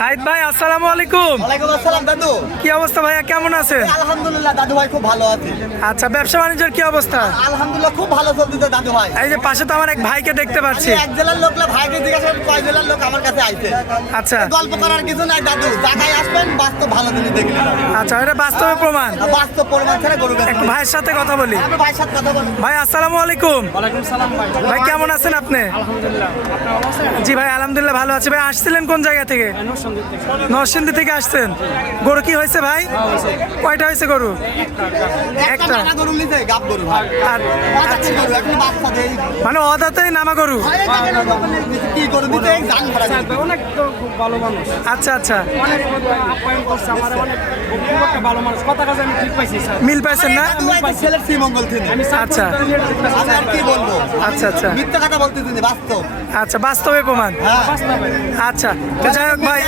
সাইদ ভাই আসসালামু আলাইকুম। ওয়ালাইকুম আসসালাম দাদু। কি অবস্থা ভাইয়া, কেমন আছেন? আলহামদুলিল্লাহ দাদু ভাই, খুব ভালো আছি। আচ্ছা, ব্যবসা বাণিজ্যের কি অবস্থা? আলহামদুলিল্লাহ খুব ভালো চলতেছে দাদু ভাই। এই যে পাশে তো আমার এক ভাইকে দেখতে পাচ্ছি। এক জেলার লোক না, ভাইকে জিজ্ঞাসা করেন কয় জেলার লোক আমার কাছে আইছে। আচ্ছা গল্প করার কিছু নাই দাদু, জায়গায় আসবেন বাস্তব ভালো জিনিস দেখলেন। আচ্ছা, এটা বাস্তবে প্রমাণ। বাস্তব প্রমাণ ছাড়া গরু বেচা একটু ভাইয়ের সাথে কথা বলি। আমি ভাইয়ের সাথে কথা বলবো। ভাই আসসালামু আলাইকুম। ওয়ালাইকুম সালাম ভাই। ভাই কেমন আছেন আপনি? আলহামদুলিল্লাহ, আপনি ভালো আছেন? জি ভাই আলহামদুলিল্লাহ ভালো আছি। ভাই আসছিলেন কোন জায়গা থেকে? নরসিংদী থেকে। নরসিংদী থেকে আসছেন। গরু কি হয়েছে ভাই? কয়টা হয়েছে গরু? একটা নানা গরু নিতে গাব গরু ভাই। আর বাচ্চা গরু এখন বাচ্চা দেই। মানে অদাতেই নামা গরু। কি গরু দিতে জান ভরা দিতে। অনেক তো খুব ভালো মানুষ, আচ্ছা আচ্ছা, অনেক আপ্যায়ন করছে আমার, অনেক খুব একটা ভালো মানুষ। কথা কাজে আমি ঠিক পাইছি স্যার। মিল পাইছেন না? দাদু ভাই ছেলের শ্রীমঙ্গল থেকে। আমি আচ্ছা। আমি আর কি বলবো? আচ্ছা আচ্ছা মিথ্যা কথা বলতেছি না, বাস্তব। আচ্ছা, বাস্তবে প্রমাণ। হ্যাঁ আচ্ছা, তো যাই হোক ভাই,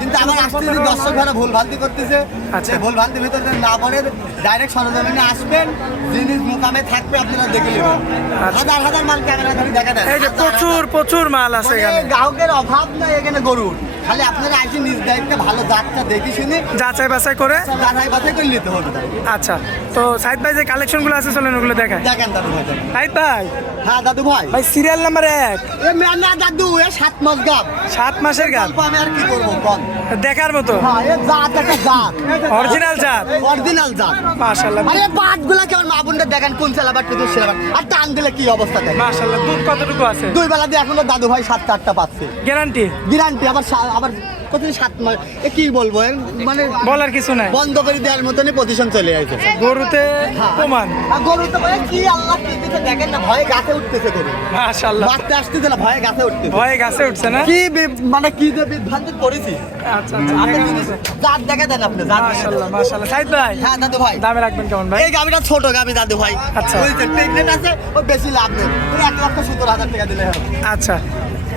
কিন্তু আমার আসতে দর্শক ভাড়া ভুল ভ্রান্তি করতেছে। আচ্ছা। ভুল ভ্রান্তির ভিতরে না পড়ে ডাইরেক্ট সরজমিনে আসবেন, জিনিস মোকামে থাকবে, আপনারা দেখে নেবেন। আচ্ছা। হাজার হাজার মাল ক্যামেরা ধরে দেখা দেয়। এই যে প্রচুর প্রচুর মাল আছে এখানে। গ্রাহকের অভাব নাই এখানে গরুর, খালি আপনারা আসি নিজ দায়িত্বে ভালো জাতটা দেখে শুনে যাচাই বাছাই করে। যাচাই বাছাই করে নিতে হবে। আচ্ছা, তো সাইদ ভাই যে কালেকশনগুলো আছে চলেন ওগুলো দেখায়। দেখেন দাদু ভাই, দেখেন। সাইদ ভাই, হ্যাঁ দাদু ভাই। ভাই সিরিয়াল নাম্বার 1। এ মেনা দাদু, এ 7 মাস গাব। 7 মাসের গাল, গল্প আমি আর কি করবো বল। দেখার মতো হ্যাঁ, এ জাত একটা জাত, অরিজিনাল জাত। অরিজিনাল জাত। মাশাআল্লাহ আরে বাটগুলা কেমন, মা বোনটা দেখেন কোন ছেলেবাট কিন্তু ছেলেবাট, আর টান দিলে কি অবস্থা দেখেন। মাশাআল্লাহ, দুধ কতটুকু আছে? দুই বেলা দিয়ে এখনো দাদু ভাই 7-8টা পাচ্ছে গ্যারান্টি? গ্যারান্টি। আবার কত 7 মাস, এ কি বলবো, মানে বলার কিছু নাই। বন্ধ করে দেওয়ার মতনই পজিশন চলে আসে। গরুতে প্রমাণ। আর গরু তো ভাই কি আল্লাহ কি দিতে দেখেন না, ভয়ে গাছে উঠতেছে গরু, মাশাআল্লাহ, মারতে আসতেছে না, ভয়ে গাছে উঠতেছে। ভয়ে গাছে উঠছে না? কি মানে কি যে বিভ্রান্তি করেছি। আচ্ছা আচ্ছা, আপনি জিনিস জাত দেখা দেন, আপনি জাত দেখা দেন। মাশাআল্লাহ মাশাআল্লাহ। সাইদ ভাই, হ্যাঁ দাদু ভাই, দামে রাখবেন কেমন ভাই? এই গাবিটা ছোট গাবি দাদু ভাই। আচ্ছা। বুঝছেন, প্রেগনেন্ট আছে, ও বেশি লাভ নেই। 1,70,000 টাকা দিলে হবে। আচ্ছা,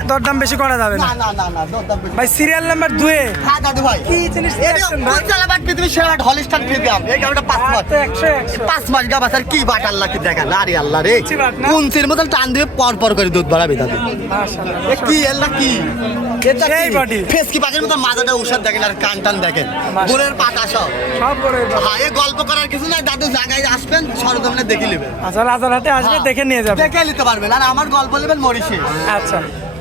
দরদাম বেশি করা যাবে না। না না না না, দরদাম বেশি। ভাই সিরিয়াল নাম্বার 2 এ হ্যাঁ দাদু ভাই, কি জিনিস এটা দেখছেন ভাই? কোন চালাবাট পৃথিবীর সেরা হলিস্টার ফ্রিজিয়াম। এই গাবিটা 5 মাস। 100 5 মাস গাব আছে, আর কি বাট আল্লাহ কি দেখেন। আরে আল্লাহ রে, কি বাট না? কুঞ্চির মতন টান দিয়ে পর পর করে দুধ বাড়াবে দাদু। মাশাআল্লাহ। এ কি আল্লাহ কি, এটা সেই কি body। ফেসকি পাখির মতন মাথাটা উষার দেখেন, আর কান টান দেখেন, মাশাআল্লাহ। গোলের পাতা সব। সব বড়। হ্যাঁ, এই গল্প করার কিছু নাই দাদু, জায়গায় আসবেন সরজমিনে দেখে নেবেন। আচ্ছা, রাজার হাতে আসবে, দেখে নিয়ে যাবে। দেখে নিতে পারবেন, আর আমার গল্প নেবেন মরিশে। আচ্ছা,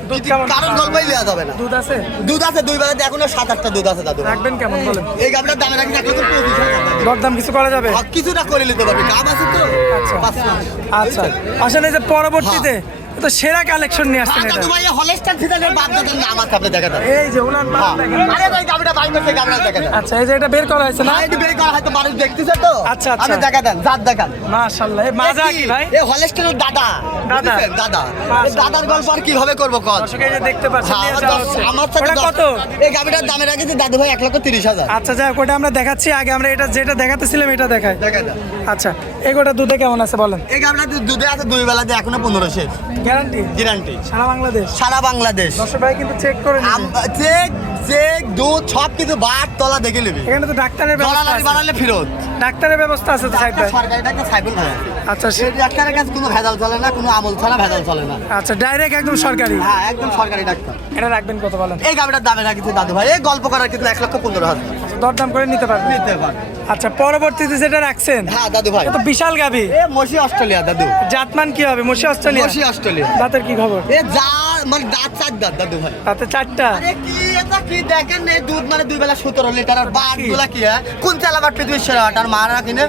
দুধ কেমন? কারণ গল্পই নেওয়া যাবে না। দুধ আছে? দুধ আছে, দুই বেলাতে এখনো 7-8টা দুধ আছে দাদু। রাখবেন কেমন বলেন? এই গাবিটার দামে রাখি 1,25,000। দরদাম কিছু করা যাবে? কিছুটা করে নিতে পারবে, গাব আছে তো। আচ্ছা 5 মাস। আচ্ছা, আসলে এই যে পরবর্তীতে তো সেরা কালেকশন নিয়ে আসছেন এটা। দাদু ভাই, হলস্টার ফিদানের বাপ দাদার নাম আছে, আপনি দেখা দেন। এই যে উনার নাম দেখেন। আরে ভাই, গাবিটা ভাই মেসে গাবিটা দেখা দেন। আচ্ছা, এই যে এটা বের করা হয়েছে না? না, এটি বের করা হয়তো মানুষ দেখতেছে তো। আচ্ছা, আচ্ছা। আপনি দেখা দেন, জাত দেখান। মাশাআল্লাহ, এই মাজা কি ভাই? এই হলস্টারের দাদা। দাদা। বুঝছেন? দাদা। এই মাশাআল্লাহ। দাদার গল্প আর কিভাবে করবো কল। দর্শক এই যে দেখতে পাচ্ছেন, হ্যাঁ, নিয়ে যাওয়া হচ্ছে। আমার সাথে ওটা কত? এই গাবিটার দামে রাখেছে দাদু ভাই 1,30,000। আচ্ছা, যাই হোক, ওটা আমরা দেখাচ্ছি। আগে আমরা এটা যেটা দেখাতেছিলাম এটা দেখাই। দেখা দেন। আচ্ছা, এগোটা দুধে কেমন আছে বলেন? এই গাবিটা দুধে আছে, দুই বেলা দিয়ে এখনো 15 শেষ। গ্যারান্টি? গ্যারান্টি। সারা বাংলাদেশ? সারা বাংলাদেশ। দর্শক ভাই কিন্তু চেক করে নিবে। চেক চেক দুধ সব কিছু বাট তলা দেখে নেবে। এখানে তো ডাক্তারের ব্যবস্থা ডলার আছে। বাড়ালে ফেরত। ডাক্তারের ব্যবস্থা আছে তো সাইড ভাই? সরকারি ডাক্তার সাইবুল ভাই। আচ্ছা এই ডাক্তারের কাছে কোনো ভেজাল চলে না, কোনো আমল ছাড়া ভেজাল চলে না। আচ্ছা, ডাইরেক্ট একদম সরকারি। হ্যাঁ, একদম সরকারি ডাক্তার। এটা রাখবেন কত বলেন? এই গাবিটার দামে রাখিছে দাদু ভাই, এই গল্প করার কিন্তু 1,15,000 আচ্ছা, দরদাম করে নিতে পারবেন। নিতে পারে। আচ্ছা, পরবর্তীতে যেটা রাখছেন হ্যাঁ দাদু ভাই, এটা তো বিশাল গাভী। এ মসি অস্ট্রেলিয়া দাদু। জাতমান কি হবে? মশি অস্ট্রেলিয়া? মসি অস্ট্রেলিয়া। দাঁতের কি খবর? এ যা মানে দাঁত 4 দাঁত দাদু ভাই। তাতে 4টা। আরে কি এটা কি দেখেন, এই দুধ মানে দুই বেলা 17 লিটার, আর বাট গুলা কি হ্যাঁ কোন চালাবার পৃথিবীর সেরা বাট, আর মারা কিনে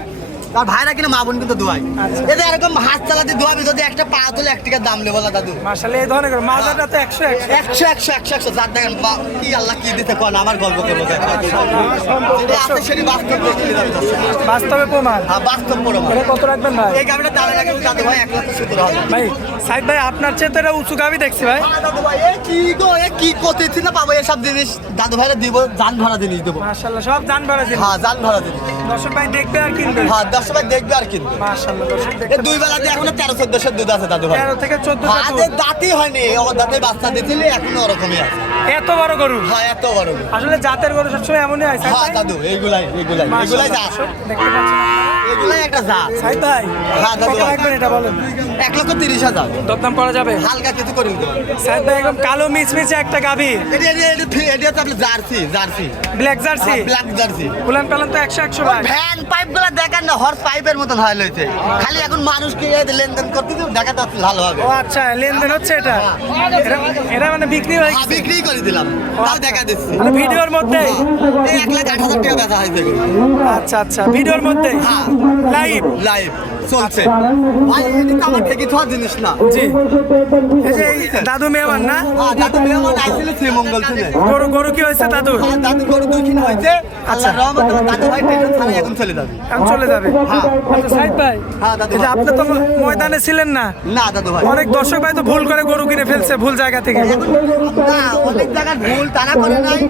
আর ভাইরা কিনে মা বোন কিন্তু দোয়াই। আচ্ছা। এটা এরকম হাত চালাতে দোয়াবি, যদি একটা পা তুলে 1 টাকা দাম নেবো না দাদু। মাশাআল্লাহ, এই ধরনের করে মাজাটা তো 100 100 জাত দেখেন, কি আল্লাহ কি দিতে কোন, আমার গল্প করবো যেটা আছে সেটি বাস্তব দেখলে যাবে দর্শক। বাস্তবে প্রমাণ। হ্যাঁ, বাস্তব প্রমাণ। এটা কত রাখবেন ভাই? এই গাবিটা দামে রাখবে দাদু ভাই 1,70,000। ভাই সাইদ ভাই, আপনার চেয়ে তো এটা উঁচু গাভী দেখছি ভাই। হ্যাঁ দাদু ভাই, এ কি গো, এ কি করতেছি না পাবো এসব জিনিস দাদু ভাইরা দিব, জান ভরা জিনিস দেবো। মাশাআল্লাহ, সব জান ভরা জিনিস। হ্যাঁ, জান ভরা জিনিস। দর্শক ভাই দেখবে আর কিনবে। হ্যাঁ, 10 ভাই দেখবে আর কিনবে। মাশাআল্লাহ, দর্শক এই দেখতে। দুই বেলাতে এখনো 13-14 দুধ আছে দাদু ভাই। 13 থেকে 14 হাতে দাঁতই হয়নি, ও দাঁতে বাচ্চা দিছিলে এখনো ওরকমই আছে। এত বড় গরু হ্যাঁ এত বড় গরু। আসলে জাতের গরু সবসময় এমনই হয় সাইদ হ্যাঁ ভাই? দাদু এইগুলাই মাশাআল্লাহ, জাত, দেখতে পাচ্ছেন। এগুলাই একটা জাত। সাইদ ভাই হ্যাঁ, দাদু কত ভাই। রাখবেন এটা বলেন? 1,30,000 দরদাম করা যাবে? হালকা কিছু করে দিতে হবে। সাইদ ভাই একদম কালো মিচমিচে একটা গাভী, এটা তো আপনার jersey black jersey, black jersey. উলান পালান তো 100 ভাই। ভ্যান পাইপ গুলা দেখেন না, হর্স পাইপের মতন হয় লইছে। খালি এখন মানুষকে লেনদেন করতে দিও, দেখাতে আসলে ভালো হবে। ও আচ্ছা, লেনদেন হচ্ছে এটা? এটা মানে বিক্রি হয়ে গেছে? বিক্রি করে দিলাম, তাও দেখা দিচ্ছি। মানে ভিডিওর মধ্যে? এই 1,08,000 টাকা বেচা হয়েছে গরু। আচ্ছা আচ্ছা, ভিডিওর মধ্যে হ্যাঁ লাইভ? লাইভ চলছে ভাই, এটা তো আমার ঠিকই থাকা জিনিস না। জি, এই যে এই দাদু মেহমান না? হ্যাঁ দাদু মেহমান আইছিল শ্রীমঙ্গল থেকে। গরু কি হয়েছে দাদু? হ্যাঁ, দাদু গরু দুইখানা হয়েছে। আল্লাহর রহমতে দাদু ভাই টেনশন ছাড়াই এখন চলে যাবে। এখন চলে যাবে? হ্যাঁ। আচ্ছা সাইদ ভাই, হ্যাঁ দাদু এই যে ভাই। আপনি তো ময়দানে ছিলেন না, না দাদু ভাই, অনেক দর্শক ভাই তো ভুল করে গরু কিনে ফেলছে ভুল জায়গা থেকে। না অনেক জায়গায় ভুল তারা করে নাই।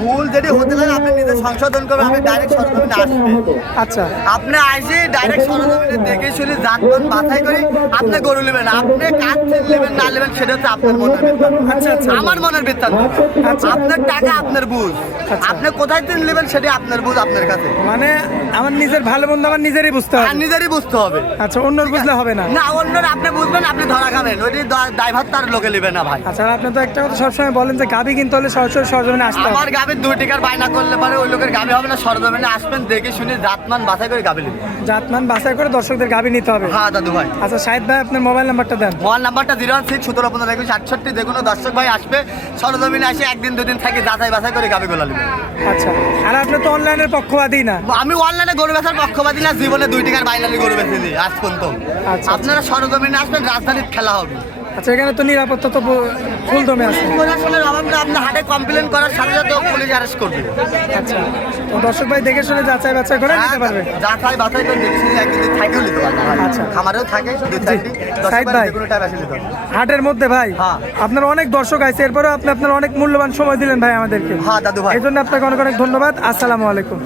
ভুল যদি হতে লাগে আপনি নিজে সংশোধন করবেন। আপনি ডাইরেক্ট সরজমিনে আসবেন। আচ্ছা আপনি আইসে ডাইরেক্ট সরজমিনে দেখে শুনে জাতমান বাছাই করে আপনি গরু নেবেন। আপনি কাজ নেবেন না নেবেন সেটা হচ্ছে আপনার মনের বৃত্তান্ত। আচ্ছা, আচ্ছা। আমার মনের বৃত্তান্ত। আচ্ছা। আপনার টাকা আপনার বুঝ। আচ্ছা। আপনি কোথায় থেকে নেবেন সেটা আপনার বুঝ আপনার কাছে। মানে আমার নিজের ভালো মন্দ আমার নিজেরই বুঝতে আর হবে। নিজেরই বুঝতে হবে। আচ্ছা, অন্যর বুঝলে হবে না? না অন্যরা আপনি বুঝবেন, আপনি ধরা খাবেন। ওইটি ড্রাইভার তার লোকে নেবে না ভাই। আচ্ছা, আর আপনি তো একটা কথা সবসময় বলেন যে গাবি কিনতে হলে সরাসরি সরজমিনে আসতে হবে। আমার গাবির 2 টাকার বায়না করলে পারে ওই লোকের গাবি হবে না। সরজমিনে আসবেন, দেখে শুনে জাতমান বাছাই করে গাবি নেবেন। জাতমান বাছাই করে দর্শকদের গাবি নিতে হবে। হ্যাঁ দাদু ভাই। আচ্ছা সাইদ ভাই, আপনার মোবাইল নাম্বারটা দেন। মোবাইল নাম্বারটা 016-17-21-68। যে কোনো দর্শক ভাই আসবে, সরজমিনে আসে একদিন দুদিন থাকি যাচাই বাছাই করে গাবি গোলা নেবে। আচ্ছা, আর আপনি তো অনলাইনের পক্ষপাতী না? আমি অনলাইনে গরু বেচার পক্ষপাতী না, জীবনে 2 টাকার বাইনারি গরু বেচেছি আজ পর্যন্ত। আচ্ছা। আপনারা সরজমিনে আসবেন, রাজধানীর খেলা হবে। আচ্ছা, এখানে তো নিরাপত্তা তো ফুল দমে আছে। প্রশাসনের অভাব না, আপনি হাটে কমপ্লেন করার সাথে সাথে পুলিশ অ্যারেস্ট করবে। আচ্ছা, তো দর্শক ভাই দেখে শুনে যাচাই বাছাই করে নিতে পারবে। যাচাই বাছাই করে দেখে শুনে একদিন থাকেও নিতে পারবে। আচ্ছা। খামারেও থাকে, সাইদ ভাই, কোনো টাকা বেশি নিতে পারবে। হাটের মধ্যে ভাই হ্যাঁ। আপনার অনেক দর্শক আছে, এরপরেও আপনি আপনার অনেক মূল্যবান সময় দিলেন ভাই আমাদেরকে। হ্যাঁ দাদু ভাই। এই জন্য আপনাকে অনেক অনেক ধন্যবাদ। আসসালামু আলাইকুম।